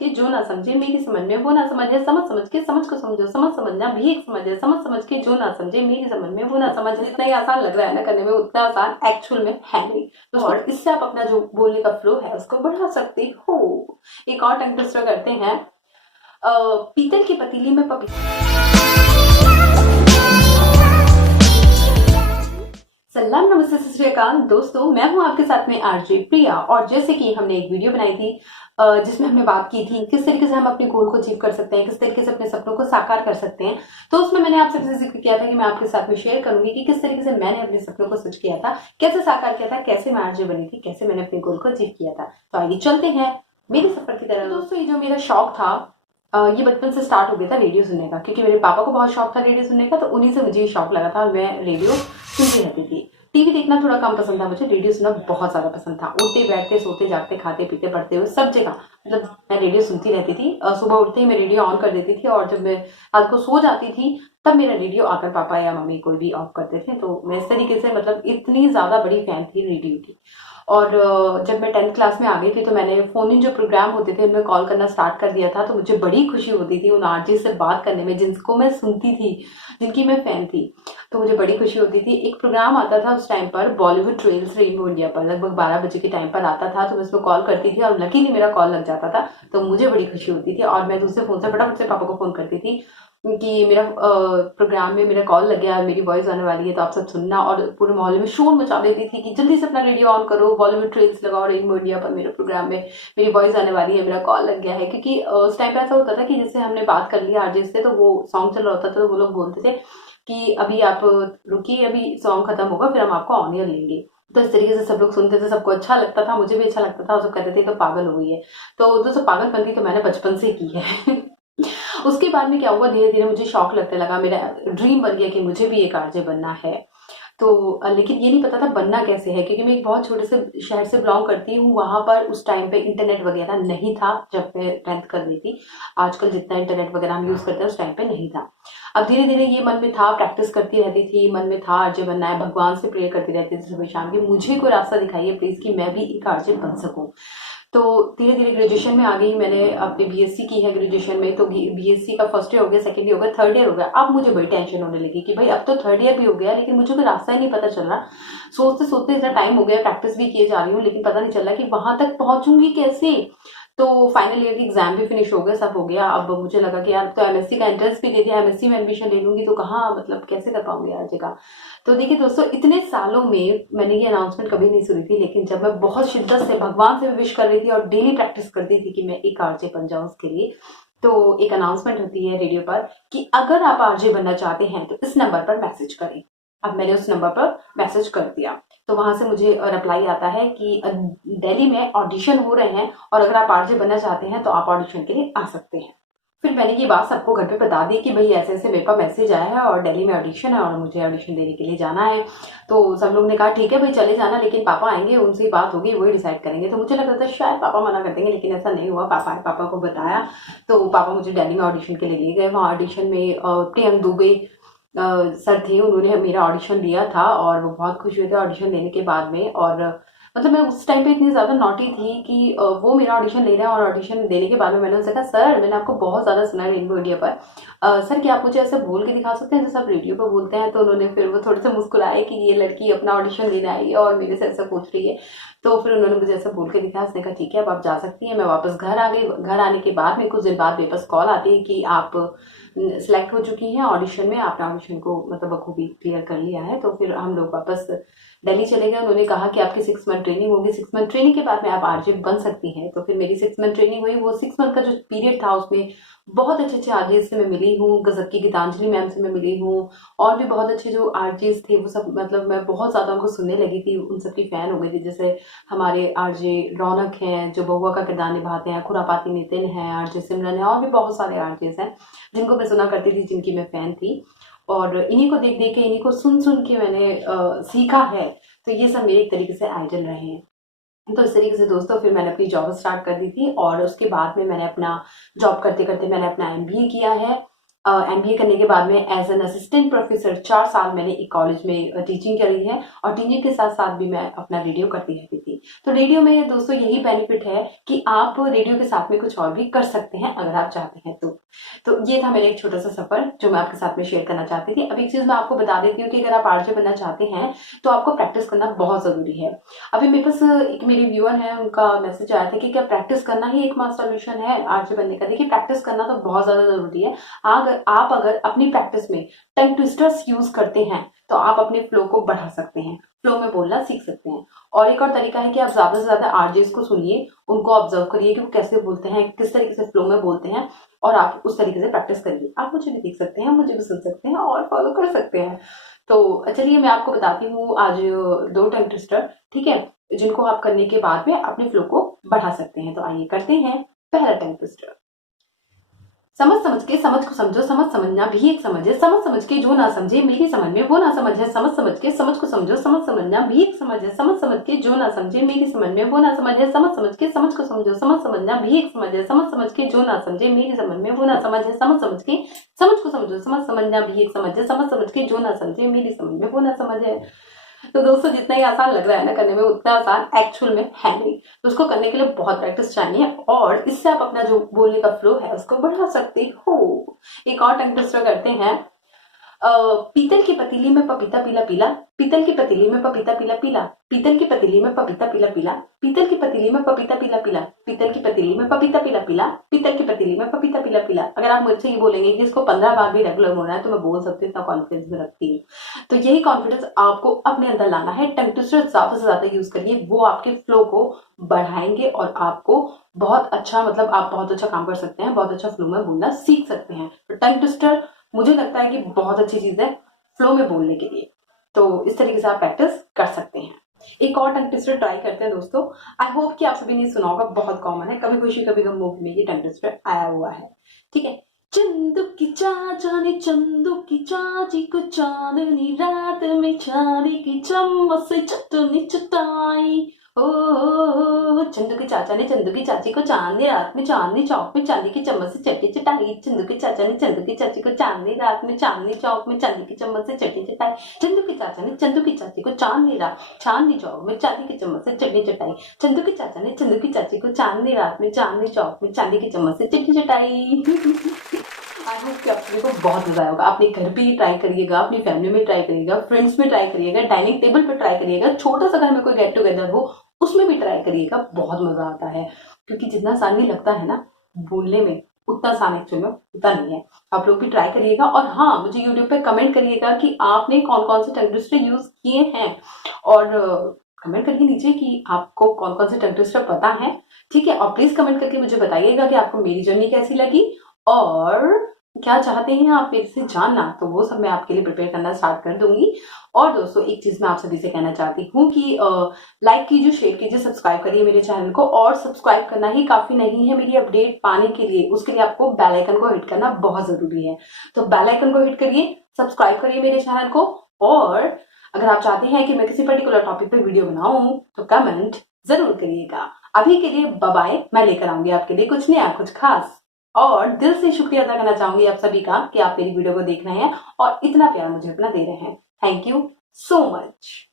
कि जो ना समझे मेरी समझ में वो ना समझे, समझ समझ के समझ को समझो, समझ समझना भी एक समझ है, समझ समझ के जो ना समझे मेरी समझ में वो ना समझ। जितना ही आसान लग रहा है ना करने में, उतना आसान एक्चुअल में है नहीं। तो और इससे आप अपना जो बोलने का फ्लो है उसको बढ़ा सकते हो। एक और टंग ट्विस्टर करते हैं। पीतल की पतीली में सलाम नमस्ते सत श्री अकाल दोस्तों, मैं हूं आपके साथ में आरजे प्रिया। और जैसे कि हमने एक वीडियो बनाई थी जिसमें हमने बात की थी किस तरीके से हम अपने गोल को अचीव कर सकते हैं, किस तरीके से अपने सपनों को साकार कर सकते हैं। तो उसमें मैंने आपसे जिक्र किया था कि मैं आपके साथ में शेयर करूंगी कि किस तरीके से मैंने अपने सपनों को सच किया था, कैसे साकार किया था, कैसे मैं आरजे बनी थी, कैसे मैंने अपने गोल को अचीव किया था। तो आइए चलते हैं मेरे सफर की तरह। दोस्तों, ये जो मेरा शौक था ये बचपन से स्टार्ट हो गया था रेडियो सुनने का, क्योंकि मेरे पापा को बहुत शौक था रेडियो सुनने का। तो उन्हीं से मुझे ये शौक लगा था और मैं रेडियो सुनती रहती थी। टीवी देखना थोड़ा कम पसंद था मुझे, रेडियो सुनना बहुत ज्यादा पसंद था। उठते बैठते सोते जागते खाते पीते पढ़ते हुए सब जगह मतलब मैं रेडियो सुनती रहती थी। सुबह उठते ही मैं रेडियो ऑन कर देती थी और जब मैं रात को सो जाती थी तब मेरा रेडियो आकर पापा या मम्मी कोई भी ऑफ करते थे। तो मैं इस तरीके से मतलब इतनी ज्यादा बड़ी फैन थी रेडियो की। और जब मैं 10th क्लास में आ गई थी तो मैंने फोन इन जो प्रोग्राम होते थे उनमें कॉल करना स्टार्ट कर दिया था। तो मुझे बड़ी खुशी होती थी उन आरजे से बात करने में जिनको मैं सुनती थी, जिनकी मैं फैन थी। तो मुझे बड़ी खुशी होती थी। एक प्रोग्राम आता था उस टाइम पर, बॉलीवुड ट्रेल्स रेनबो इंडिया पर, लगभग 12 बजे के टाइम पर आता था। तो मैं उसमें कॉल करती थी और लकीली मेरा कॉल लग जाता था। तो मुझे बड़ी खुशी होती थी और मैं दूसरे फोन से फटाफट से पापा को फोन करती थी कि मेरा प्रोग्राम में मेरा कॉल लग गया, मेरी वॉइस आने वाली है तो आप सब सुनना। और पूरे मोहल्ले में शोर मचा देती थी कि जल्दी से अपना रेडियो ऑन करो, बॉलीवुड ट्रेल्स लगाओ रेनबो इंडिया पर, मेरे प्रोग्राम में मेरी वॉइस आने वाली है, मेरा कॉल लग गया है। क्योंकि उस टाइम पे ऐसा होता था कि जैसे हमने बात कर लिया आरजे से तो वो सॉन्ग चल रहा होता था तो वो लोग बोलते थे कि अभी आप रुकिए, अभी सॉन्ग खत्म होगा फिर हम आपको ऑन एयर लेंगे। तो इस तरीके से सब लोग सुनते थे, सबको अच्छा लगता था, मुझे भी अच्छा लगता था। और सब कहते थे तो पागल हो गई है। तो दोस्तों, पागलपंती तो मैंने बचपन से की है। उसके बाद में क्या हुआ, धीरे धीरे मुझे शौक लगने लगा, मेरा ड्रीम बन गया कि मुझे भी एक आरजे बनना है। तो लेकिन ये नहीं पता था बनना कैसे है, क्योंकि मैं एक बहुत छोटे से शहर से बिलोंग करती हूँ। वहां पर उस टाइम पे इंटरनेट वगैरह नहीं था जब मैं 10th कर रही थी। आजकल जितना इंटरनेट वगैरह हम यूज करते हैं उस टाइम पे नहीं था। अब धीरे धीरे ये मन में था, प्रैक्टिस करती रहती थी, मन में था आरजे बनना है, भगवान से प्रेयर करती रहती थी सुबह शाम की, मुझे कोई रास्ता दिखाइए प्लीज कि मैं भी एक आरजे बन सकूं। तो धीरे धीरे ग्रेजुएशन में आ गई, मैंने अपनी बीएससी की है ग्रेजुएशन में। तो बीएससी का फर्स्ट ईयर हो गया, सेकंड ईयर हो गया, थर्ड ईयर हो गया। अब मुझे बड़ी टेंशन होने लगी कि भाई अब तो थर्ड ईयर भी हो गया लेकिन मुझे कोई रास्ता ही नहीं पता चल रहा। सोचते सोचते इतना टाइम हो गया, प्रैक्टिस भी किए जा रही हूँ लेकिन पता नहीं चल रहा कि वहां तक पहुंचूंगी कैसे। तो फाइनल ईयर की एग्जाम भी फिनिश हो गए, सब हो गया। अब मुझे लगा कि यार तो एमएससी का एंट्रेंस भी दे दिया, एमएससी में एडमिशन ले लूंगी तो कहाँ मतलब कैसे कर पाऊंगी यार जगह। तो देखिए दोस्तों, इतने सालों में मैंने ये अनाउंसमेंट कभी नहीं सुनी थी, लेकिन जब मैं बहुत शिद्दत से भगवान से भी विश कर रही थी और डेली प्रैक्टिस करती थी कि मैं एक आरजे बन जाऊं उसके लिए, तो एक अनाउंसमेंट होती है रेडियो पर कि अगर आप आरजे बनना चाहते हैं तो इस नंबर पर मैसेज करें। अब मैंने उस नंबर पर मैसेज कर दिया। तो वहां से मुझे रिप्लाई आता है कि दिल्ली में ऑडिशन हो रहे हैं और अगर आप आरजे बनना चाहते हैं तो आप ऑडिशन के लिए आ सकते हैं। फिर मैंने ये बात सबको घर पे बता दी कि भाई ऐसे ऐसे मेरे पास मैसेज आया है और दिल्ली में ऑडिशन है और मुझे ऑडिशन देने के लिए जाना है। तो सब लोग ने कहा ठीक है भाई चले जाना, लेकिन पापा आएंगे, उनसे बात होगी, वही डिसाइड करेंगे। तो मुझे लग रहा था शायद पापा मना कर देंगे, लेकिन ऐसा नहीं हुआ। पापा पापा को बताया तो पापा मुझे दिल्ली में ऑडिशन के लिए ले गए। वहाँ ऑडिशन में प्रियंक दुबे सर थे, उन्होंने मेरा ऑडिशन लिया था और वो बहुत खुश हुए थे ऑडिशन लेने के बाद में। और मतलब मैं उस टाइम पे इतनी ज्यादा नॉटी थी कि वो मेरा ऑडिशन ले रहे हैं और ऑडिशन देने के बाद में मैंने उनसे कहा सर मैंने आपको बहुत ज्यादा सुना है रेनबो इंडिया पर, सर क्या आप मुझे ऐसे बोल के दिखा सकते हैं जैसे आप रेडियो पर बोलते हैं। तो उन्होंने फिर वो थोड़े से मुस्कुराए कि ये लड़की अपना ऑडिशन देने आई है और मेरे से ऐसा पूछ रही है। तो फिर उन्होंने मुझे ऐसा बोल के दिखाया, उसने कहा ठीक है अब आप जा सकती हैं। मैं वापस घर आ गई। घर आने के बाद में कुछ दिन बाद मेरे पास कॉल आती है कि आप सिलेक्ट हो चुकी हैं ऑडिशन में, आपने ऑडिशन को मतलब बखूबी क्लियर कर लिया है। तो फिर हम लोग वापस दिल्ली चले गए। उन्होंने कहा कि आपकी 6 मंथ ट्रेनिंग होगी, 6 मंथ ट्रेनिंग के बाद में आप आरजे बन सकती हैं। तो फिर मेरी 6 मंथ ट्रेनिंग हुई। वो 6 मंथ का जो पीरियड था उसमें बहुत अच्छे अच्छे आरजेस से मैं मिली हूँ, गजब की गीतांजलि मैम से मैं मिली हूँ और भी बहुत अच्छे जो आरजेस थे वो सब, मतलब मैं बहुत ज्यादा उनको सुनने लगी थी, उन सबकी फैन हो गई थी। जैसे हमारे आरजे रौनक हैं जो बहुआ का किरदार निभाते हैं, खुरापाती नितिन है, आरजे सिमरन है और भी बहुत सारे आरजेस हैं जिनको मैं सुना करती थी, जिनकी मैं फैन थी। और इन्हीं को देख देख के, इन्हीं को सुन सुन के मैंने सीखा है। तो ये सब मेरे एक तरीके से आइडल रहे हैं। तो इस तरीके से दोस्तों फिर मैंने अपनी जॉब स्टार्ट कर दी थी और उसके बाद में मैंने अपना जॉब करते करते मैंने अपना एमबीए किया है। MBA करने के बाद में एज एन असिस्टेंट प्रोफेसर 4 साल मैंने एक कॉलेज में टीचिंग करी है और टीचिंग के साथ साथ भी मैं अपना रेडियो करती रहती थी। तो रेडियो में दोस्तों यही बेनिफिट है कि आप रेडियो के साथ में कुछ और भी कर सकते हैं अगर आप चाहते हैं तो ये था मेरा एक छोटा सा सफर जो मैं आपके साथ में शेयर करना चाहती थी। अब एक चीज मैं आपको बता देती हूँ कि अगर आप आरजे बनना चाहते हैं तो आपको प्रैक्टिस करना बहुत जरूरी है। अभी मेरे पास एक मेरे व्यूअर है, उनका मैसेज आया था कि क्या प्रैक्टिस करना ही एकमात्र सॉल्यूशन है आरजे बनने का। देखिए प्रैक्टिस करना तो बहुत ज्यादा जरूरी है। आप अगर अपनी प्रैक्टिस में टंग ट्विस्टर्स यूज करते हैं तो आप अपने फ्लो को बढ़ा सकते हैं, फ्लो में बोलना सीख सकते हैं। और एक और तरीका है कि आप ज्यादा से ज्यादा आरजेस को सुनिए, उनको ऑब्जर्व करिए कि वो कैसे बोलते हैं, किस तरीके से फ्लो में बोलते हैं और आप उस तरीके से प्रैक्टिस करिए। आप मुझे भी देख सकते हैं, मुझे भी सुन सकते हैं और फॉलो कर सकते हैं। तो चलिए मैं आपको बताती हूँ आज 2 टंग ट्विस्टर, ठीक है, जिनको आप करने के बाद में अपने फ्लो को बढ़ा सकते हैं। तो आइए करते हैं पहला टंग ट्विस्टर। समझ समझ के समझ को समझो, समझ समझना भी एक समझ है, समझ समझ के जो ना समझे मेरी समझ में वो ना समझ है, समझ समझ के समझ को समझो, समझ समझना भी एक समझ है, समझ समझ के जो ना समझे मेरी समझ में वो ना समझ है, समझ समझ के समझ को समझो, समझ समझना भी एक समझ है, समझ समझ के जो ना समझे मेरी समझ में वो ना समझ है, समझ समझ के समझ को समझो, समझ समझना भी एक समझ है, समझ समझ के जो ना समझे मेरी समझ में वो ना समझ है। तो दोस्तों जितना ही आसान लग रहा है ना करने में, उतना आसान एक्चुअल में है नहीं। तो उसको करने के लिए बहुत प्रैक्टिस चाहिए और इससे आप अपना जो बोलने का फ्लो है उसको बढ़ा सकते हो। एक और टंग ट्विस्टर करते हैं। पीतल की पतीली में पपीता पीला पीला, पीतल की पतीली में पपीता पीला पीला, पीतल की पतीली में पपीता पीला पीला, पीतल की पतीली में पपीता पीला पीला, पीतल की पतीली में पपीता पीला पीला, पीतल की पतीली में पपीता पीला पीला। अगर आप मुझसे ये बोलेंगे कि इसको 15 बार भी रेगुलर होना है तो मैं बोल सकती हूँ, इतना कॉन्फिडेंस में रखती हूँ। तो यही कॉन्फिडेंस आपको अपने अंदर लाना है। टंग ट्विस्टर ज्यादा से ज्यादा यूज करिए, वो आपके फ्लो को बढ़ाएंगे और आपको बहुत अच्छा, मतलब आप बहुत अच्छा काम कर सकते हैं, बहुत अच्छा फ्लो में बोलना सीख सकते हैं। तो टंग ट्विस्टर मुझे लगता है कि बहुत अच्छी चीज है फ्लो में बोलने के लिए। तो इस तरीके से आप प्रैक्टिस कर सकते हैं। एक और टंग ट्विस्टर ट्राई करते हैं दोस्तों। आई होप कि आप सभी ने सुना होगा, बहुत कॉमन है, कभी खुशी कभी गम मूवी में ये टंग ट्विस्टर आया हुआ है, ठीक है। चंदू की चाचा ने चंदू की चाची को चांदनी रात में चांदी की चम्मच से चटनी चटाई। ओ चंदू के चाचा ने चंदू की चाची को चांदनी रात में चांदनी चौक में चांदी की चम्मच से चटनी चटाई। चंदू के चाचा ने चंदू की चाची को चांदनी रात में चांदनी चौक में चांदी की चम्मच से चटनी चटाई। चंदू के चाचा ने चंदू की चाची को चांदनी रात चांदनी चौक में चांदी की चम्मच से चटनी चटाई। चंदू के चाचा ने चंदू की चाची को चांदनी रात में चांदनी चौक में चांदी की चम्मच से चटनी चटाई। आई होप कि आप सभी को बहुत मजा आया होगा। अपने घर पे ही ट्राई करिएगा, अपनी फैमिली में ट्राई करिएगा, फ्रेंड्स में ट्राई करिएगा, डाइनिंग टेबल पे ट्राई करिएगा, छोटा सा घर में कोई गेट टुगेदर हो उसमें भी ट्राई करिएगा, बहुत मजा आता है। क्योंकि जितना आसान नहीं लगता है ना बोलने में, उतना आसान एक्चुअल में होता नहीं है। आप लोग भी ट्राई करिएगा और हाँ मुझे यूट्यूब पे कमेंट करिएगा कि आपने कौन कौन से टंग ट्विस्टर यूज किए हैं और कमेंट करके नीचे कि आपको कौन कौन से टंग ट्विस्टर पता है, ठीक है। और प्लीज कमेंट करके मुझे बताइएगा कि आपको मेरी जर्नी कैसी लगी और क्या चाहते हैं आप मेरे से जानना, तो वो सब मैं आपके लिए प्रिपेयर करना स्टार्ट कर दूंगी। और दोस्तों एक चीज मैं आप सभी से कहना चाहती हूँ कि लाइक कीजिए, शेयर कीजिए, सब्सक्राइब करिए मेरे चैनल को। और सब्सक्राइब करना ही काफी नहीं है मेरी अपडेट पाने के लिए, उसके लिए आपको बेल आइकन को हिट करना बहुत जरूरी है। तो बेल आइकन को हिट करिए, सब्सक्राइब करिए मेरे चैनल को। और अगर आप चाहते हैं कि मैं किसी पर्टिकुलर टॉपिक पे वीडियो बनाऊं तो कमेंट जरूर करिएगा। अभी के लिए बाय बाय, मैं लेकर आऊंगी आपके लिए कुछ नया कुछ खास। और दिल से शुक्रिया अदा करना चाहूंगी आप सभी का कि आप मेरी वीडियो को देख रहे हैं और इतना प्यार मुझे अपना दे रहे हैं। Thank you so much.